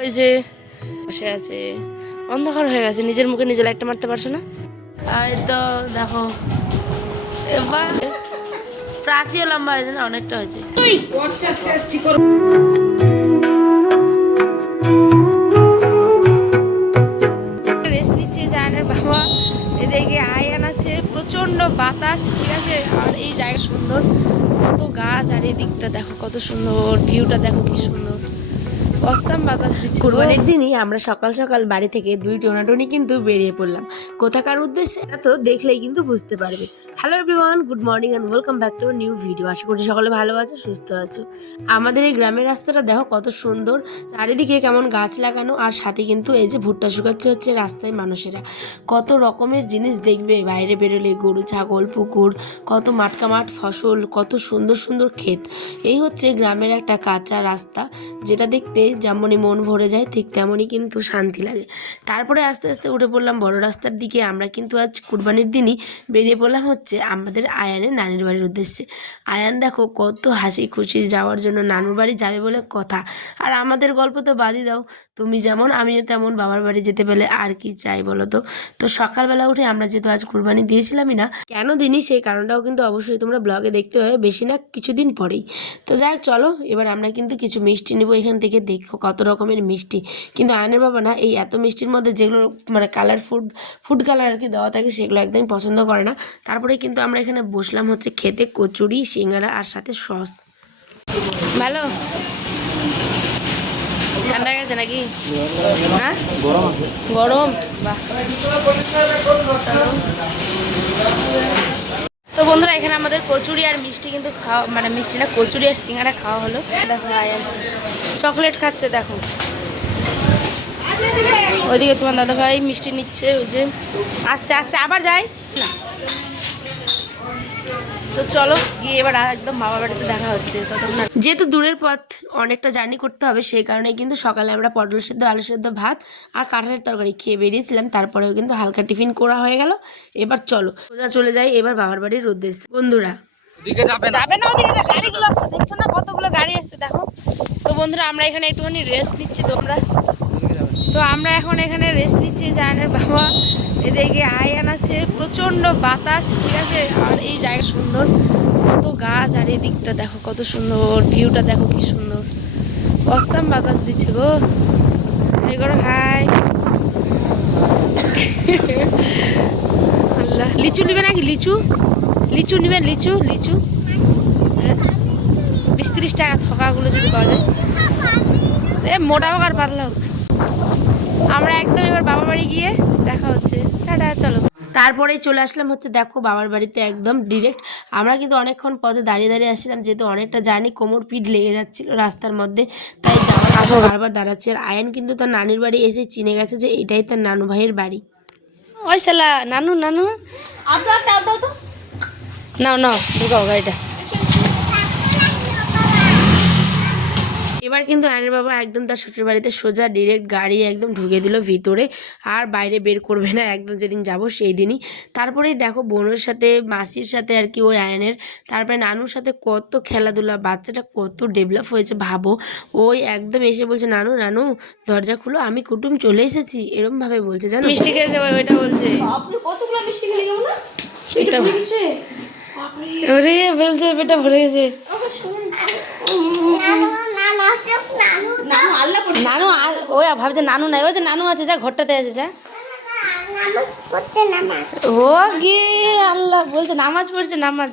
ওই যে বসে আছে, অন্ধকার হয়ে গেছে, নিজের মুখে নিজে লাইটটা মারতে পারছো না। আর তো দেখো এবার প্রাচীও লম্বা হয়েছে না, অনেকটা হয়েছে। রেস্ট নিচ্ছে জানের বাবা, এদিকে আয়ান আছে, প্রচন্ড বাতাস, ঠিক আছে। আর এই জায়গা সুন্দর, কত গাছ, আর এই দিকটা দেখো কত সুন্দর, ভিউটা দেখো কি সুন্দর, অসাম বাতাস দিচ্ছে। কুরবানির দিনই আমরা সকাল সকাল বাড়ি থেকে দুই টোনাটনি কিন্তু বেরিয়ে পড়লাম। কোথাকার উদ্দেশ্যে এটা তো দেখলেই কিন্তু বুঝতে পারবে। Hello everyone, good morning and welcome back to new video. আশা করি সকলে ভালো আছো, সুস্থ আছো। আমাদের এই গ্রামের রাস্তাটা দেখো কত সুন্দর, চারিদিকে কেমন গাছ লাগানো, আর সাথে কিন্তু এই যে ভুট্টা শুকাচ্ছে হচ্ছে রাস্তায় মানুষেরা। কত রকমের জিনিস দেখবে বাইরে বেরোলে, গরু ছাগল, পুকুর, কত মাঠকা মাঠ, ফসল, কত সুন্দর সুন্দর ক্ষেত। এই হচ্ছে গ্রামের একটা কাঁচা রাস্তা, যেটা দেখতে যেমনই মন ভরে যায় ঠিক তেমনই কিন্তু শান্তি লাগে। তারপরে আস্তে আস্তে উঠে পড়লাম বড় রাস্তার দিকে। আমরা কিন্তু আজ কুরবানির দিনই বেরিয়ে পড়লাম হচ্ছে আমাদের আয়ানের নানির বাড়ির উদ্দেশ্যে। আয়ান দেখো কত হাসি খুশি যাওয়ার জন্য, নানুর বাড়ি যাবে বলে কথা। আর আমাদের গল্প তো বাদই দাও, তুমি যেমন আমিও তেমন, বাবার বাড়ি যেতে পেলে আর কি চাই বলো তো। তো সকালবেলা উঠে আমরা যেহেতু আজ কুরবানি দিয়েছিলামই না, কেন দিনই সেই কারণটাও কিন্তু অবশ্যই তোমরা ব্লগে দেখতে পাবে বেশি না কিছুদিন পরেই। তো যাই চলো, এবার আমরা কিন্তু কিছু মিষ্টি নেবো এখান থেকে। দেখো কত রকমের মিষ্টি, কিন্তু আয়নের বাবা না এই এত মিষ্টির মধ্যে যেগুলো মানে কালার ফুড কালার আর কি দেওয়া থাকে সেগুলো একদমই পছন্দ করে না। তারপরে কিন্তু আমরা এখানে বসলাম হচ্ছে খেতে, কচুরি, সিঙ্গারা আর সাথে সস। ভালো ঠান্ডা গেছে নাকি? হ্যাঁ গরম, বাহ। তো বন্ধুরা এখানে আমাদের কচুরি আর মিষ্টি কিন্তু খাওয়া, মানে মিষ্টি না, কচুরি আর সিঙ্গারা খাওয়া হলো। দেখো আয়ান চকলেট খাচ্ছে, দেখো ওইদিকে তোমার দাদা ভাই মিষ্টি নিচ্ছে, ওই যে আসছে আসছে, আবার যায় না। তো চলো গিয়ে এবার একদম বাবার বাড়িতে দেখা হচ্ছে। যেহেতু দূরের পথ, অনেকটা জার্নি করতে হবে, সেই কারণে কিন্তু সকালে আমরা পটল সেদ্ধ, আলু সেদ্ধ, ভাত আর কাঁঠালের তরকারি খেয়ে বেরিয়েছিলাম। তারপরেও কিন্তু হালকা টিফিন করা হয়ে গেল। এবার চলো সোজা চলে যাই এবার বাবার বাড়ির উদ্দেশ্যে। বন্ধুরা যাবে না ওদিকে, গাড়িগুলো দেখছো না কতগুলো গাড়ি আসছে দেখো। তো বন্ধুরা আমরা এখানে একটুখানি রেস্ট নিচ্ছি, তো আমরা এখন এখানে রেস্ট নিচ্ছি জানের বাবা, এদিকে আয়ান আছে, প্রচন্ড বাতাস, ঠিক আছে। আর এই জায়গা সুন্দর, কত গাছ, আর এই দিকটা দেখো কত সুন্দর, ভিউটা দেখো কি সুন্দর, অসাম বাতাস দিচ্ছে গো। এই করো হাই। আল্লাহ, লিচু নিবে নাকি? লিচু লিচু নিবেন? লিচু লিচু 20-30 টাকা থকাগুলো যদি পাওয়া যায়, মোটা হোক আর পাতলা হোক। আমরা একদম এবার বাবার বাড়ি গিয়ে দেখা হচ্ছে, টাটা চলো। তারপরেই চলে আসলাম হচ্ছে দেখো বাবার বাড়িতে একদম ডিরেক্ট। আমরা কিন্তু অনেকক্ষণ পথে দাঁড়িয়ে দাঁড়িয়ে আসছিলাম, যেহেতু অনেকটা জার্নি, কোমর পিঠ লেগে যাচ্ছিল রাস্তার মধ্যে, তাই যাওয়ার আসা বারবার দাঁড়াচ্ছে। আর আয়ান কিন্তু তার নানির বাড়ি এসে চিনে গেছে যে এটাই তার নানু ভাইয়ের বাড়ি। ওই শালা নানু নানু নাও নাও ঢুকাও গাড়িটা। এবার কিন্তু আয়নের বাবা একদম তার শ্বশুর বাড়িতে সোজা ডিরেক্ট গাড়ি একদম ঢুকে দিল ভিতরে, আর বাইরে বের করবে না একদম, যেদিন যাব সেই দিনই। তারপরেই দেখো বোনের সাথে, মাসির সাথে আর কি ওই আয়নের, তারপরে নানুর সাথে কত খেলাধুলা, বাচ্চাটা কত ডেভেলপ হয়েছে ভাবো। ওই একদম এসে বলছে নানু নানু দরজা খুলো, আমি কুটুম চলে এসেছি, এরম ভাবে বলছে জানো। মিষ্টি খেয়েছে ওইটা বলছে, কতগুলো মিষ্টি খেলে গেল না সেটা ওরে বলছে পেটা ভরে গেছে। নানু ওই ভাবছে নানু নাই, ওই যে নানু আছে, যা ঘরটাতে আছে যা। ও গিয়ে আল্লাহ বলছে নামাজ পড়ছে, নামাজ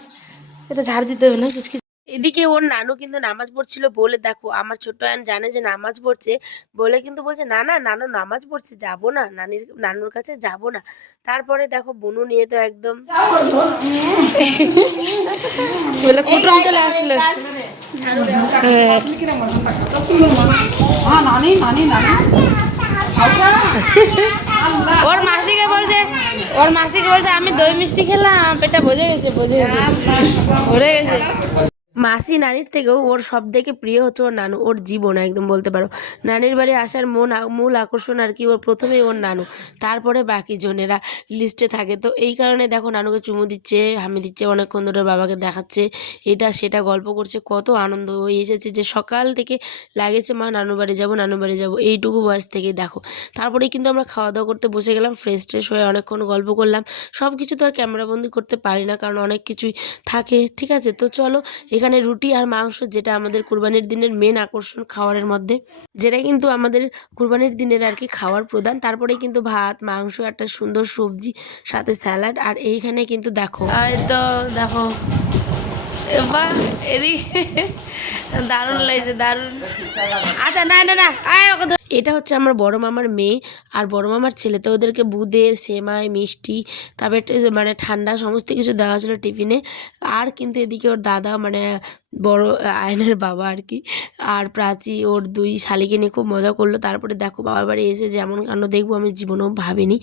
এটা ঝাড় দিতে হবে না কিছু। এদিকে ওর নানু কিন্তু নামাজ পড়ছিল বলে, দেখো আমার ছোট্ট আয়ন জানে যে নামাজ পড়ছে বলে কিন্তু বলছে না না নানু নামাজ পড়ছে, যাবো না, নানুর কাছে যাবো না। তারপরে দেখো বনু নিয়ে তো একদম বলে কুটুম চলে আসলো। ওর মাসিকে বলছে আমি দই মিষ্টি খেলাম, পেটটা ভরে গেছে ভরে গেছে। মাসি নানির থেকেও ওর সব থেকে প্রিয় হচ্ছে ওর নানু, ওর জীবন একদম বলতে পারো। নানির বাড়ি আসার মূল আকর্ষণ আর কি ওর প্রথমেই ওর নানু, তারপরে বাকি জনেরা লিস্টে থাকে। তো এই কারণে দেখো নানুকে চুমু দিচ্ছে, হামি দিচ্ছে, অনেকক্ষণ ধরে বাবাকে দেখাচ্ছে, এটা সেটা গল্প করছে, কত আনন্দ হয়ে এসেছে যে সকাল থেকে লাগেছে মা নানু বাড়ি যাবো নানু বাড়ি যাবো, এইটুকু বয়স থেকেই দেখো। তারপরে কিন্তু আমরা খাওয়া দাওয়া করতে বসে গেলাম, ফ্রেশ ট্রেশ হয়ে অনেকক্ষণ গল্প করলাম। সব কিছু তো আর ক্যামেরাবন্দি করতে পারি না, কারণ অনেক কিছুই থাকে, ঠিক আছে। তো চলো, এখানে রুটি আর মাংস, যেটা আমাদের কুরবানির দিনের মেন আকর্ষণ খাওয়ারের মধ্যে, যেটা কিন্তু আমাদের কুরবানির দিনের আর কি খাওয়ার প্রধান। তারপরে কিন্তু ভাত, মাংস, একটা সুন্দর সবজি, সাথে স্যালাড। আর এইখানে কিন্তু দেখো, তো দেখো বাহ, এদিকে দারুণ লাগছে, দারুণ। আচ্ছা না না না, এটা হচ্ছে আমার বড় মামার মেয়ে আর বড় মামার ছেলে। তো ওদেরকে বুঁদের, সেমাই, মিষ্টি, তারপরে মানে ঠান্ডা সমস্ত কিছু দেওয়া ছিল টিফিনে। আর কিন্তু এদিকে ওর দাদা মানে বড় আয়নের বাবা আর কি, আর প্রাচী ওর দুই শালিকে নিয়ে খুব মজা করলো। তারপরে দেখো বাবার বাড়ি এসে যেমন কাণ্ড দেখবো আমি জীবনেও ভাবিনি।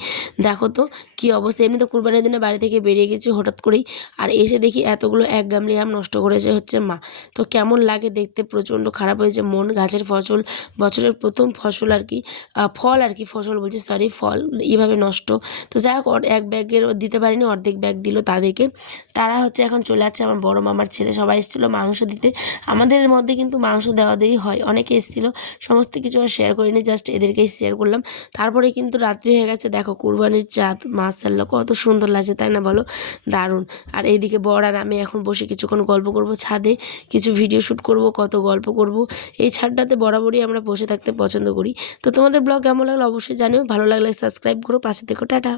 দেখো তো কী অবস্থা, এমনি তো কুরবানির দিনে বাড়ি থেকে বেরিয়ে গেছি হঠাৎ করেই, আর এসে দেখি এতগুলো এক গামলি আম নষ্ট করেছে হচ্ছে মা। তো কেমন লাগে দেখতে, প্রচণ্ড খারাপ হয়েছে মন। গাছের ফসল, বছরের প্রথম ফসল আর কি, ফল আর কি, ফসল বলছি সরি, ফল এইভাবে নষ্ট। তো যাই হোক, এক ব্যাগের দিতে পারিনি, অর্ধেক ব্যাগ দিল তাদেরকে। তারা হচ্ছে এখন চলে যাচ্ছে, আমার বড় মামার ছেলে সবাই এসেছিলো মাংস দিতে। আমাদের মধ্যে কিন্তু মাংস দেওয়া দেওয়াই হয়, অনেকে এসেছিলো, সমস্ত কিছু আর শেয়ার করিনি, জাস্ট এদেরকেই শেয়ার করলাম। তারপরে কিন্তু রাত্রি হয়ে গেছে, দেখো কুরবানির চাঁদ মাশাআল্লাহ কত সুন্দর লাগছে, তাই না বলো, দারুণ। আর এইদিকে বর আর আমি এখন বসে কিছুক্ষণ গল্প করব ছাদে, কিছু ভিডিও শ্যুট করব, কত গল্প করব। এই ছাদটাতে বরাবরই আমরা বসে থাকতে পছন্দ করি। তো তোমাদের ব্লগ কেমন লাগলো অবশ্যই জানিও, ভালো লাগলে সাবস্ক্রাইব করো, পাশে থেকো, টাটা।